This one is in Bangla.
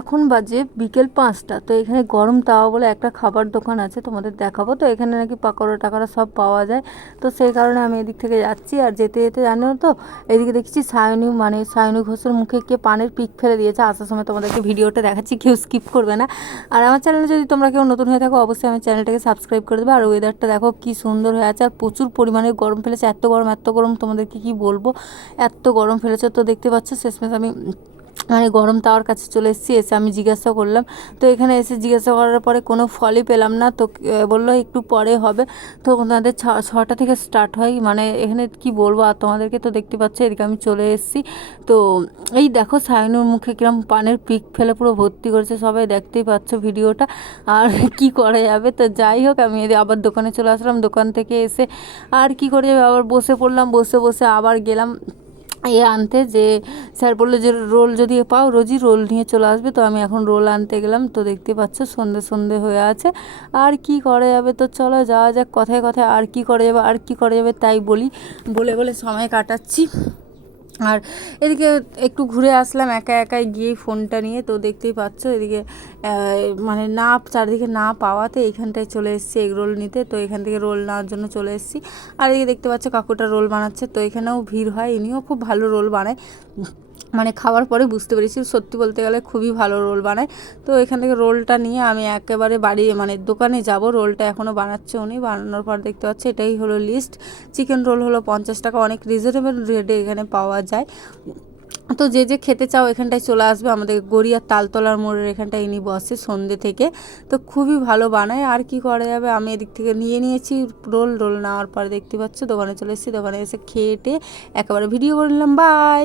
এখন বাজে বিকেল পাঁচটা, তো এখানে গরম তাওয়া বলে একটা খাবার দোকান আছে তোমাদের দেখাবো। তো এখানে নাকি পাকোড়া টাকোড়া সব পাওয়া যায়। তো সেই কারণে আমি এদিক থেকে যাচ্ছি। আর যেতে যেতে জানো তো, এদিকে দেখছি সায়নী মানে সায়নী ঘোষের মুখে কে পানের পিক ফেলে দিয়েছে। আসার সময় তোমাদেরকে ভিডিওটা দেখাচ্ছি, কেউ স্কিপ করবে না। আর আমার চ্যানেলে যদি তোমরা কেউ নতুন হয়ে থাকো, অবশ্যই আমার চ্যানেলটাকে সাবস্ক্রাইব করে দেবে। আর ওয়েদারটা দেখো কি সুন্দর হয়ে আছে। আর প্রচুর পরিমাণে গরম ফেলেছে। এত গরম এত গরম তোমাদেরকে কি বলব? এত গরম ফেলেছে তো দেখতে পাচ্ছ, শেষমেশ আমি মানে গরম তাওয়ার কাছে চলে এসেছি, এসে আমি জিজ্ঞাসা করলাম। তো এখানে এসে জিজ্ঞাসা করার পরে কোনো ফলই পেলাম না। তো বলল একটু পরে হবে। তো ওনাদের ছটা থেকে স্টার্ট হয়। মানে এখানে কি বলব, আর তোমাদেরকে তো দেখতে পাচ্ছ, এদিকে আমি চলে এসেছি। তো এই দেখো সাইনুর মুখে কিরম পানের পিক ফেলে পুরো ভর্তি করেছে। সবাই দেখতেই পাচ্ছ ভিডিওটা। আর কি করা যাবে? তো যাই হোক, আমি আবার দোকানে চলে আসলাম। দোকান থেকে এসে আর কি করে যাবে? আবার বসে পড়লাম। বসে বসে আবার গেলাম। এ আনতে যে স্যার বলল যে রোল যদি পাও রোজই রোল নিয়ে চলে আসবে, তো আমি এখন রোল আনতে গেলাম। তো দেখতে পাচ্ছ সন্ধে সন্ধে হয়ে আছে। আর কি করা যাবে? তো চলো যাওয়া যাক, কথায় কথায় আর কি করা যাবে, আর কি করা যাবে তাই বলি। বলে বলে সময় কাটাচ্ছি। আর এদিকে একটু ঘুরে আসলাম, একা একাই গিয়ে ফোনটা নিয়ে। তো দেখতেই পাচ্ছ এদিকে মানে না, চারিদিকে না পাওয়াতে এখানটায় চলে এসেছি এগ রোল নিতে। তো এখান থেকে রোল নেওয়ার জন্য চলে এসেছি। আর এদিকে দেখতে পাচ্ছ কাকুটা রোল বানাচ্ছে। তো এখানেও ভিড় হয়। ইনিও খুব ভালো রোল বানায়। মানে খাওয়ার পরে বুঝতে পেরেছি সত্যি বলতে গেলে খুবই ভালো রোল বানায়। তো এখান থেকে রোলটা নিয়ে আমি একেবারে বাড়ি মানে দোকানে যাব। রোলটা এখনও বানাচ্ছে উনি বানানোর পর দেখতে পাচ্ছি এটাই হলো লিস্ট চিকেন রোল হলো পঞ্চাশ টাকা, অনেক রিজনেবল রেটে এখানে পাওয়া যায়। তো যে যে খেতে চাও এখানটায় চলে আসবে। আমাদের গড়িয়ার তালতলার মোড়ের এখানটায় ইনি বসে সন্ধে থেকে। তো খুবই ভালো বানায়। আর কি করা যাবে? আমি এদিক থেকে নিয়ে নিয়েছি রোল। রোল নেওয়ার পরে দেখতে পাচ্ছ দোকানে চলে এসেছি। দোকানে এসে খেয়ে একেবারে ভিডিও করে নিলাম। বাই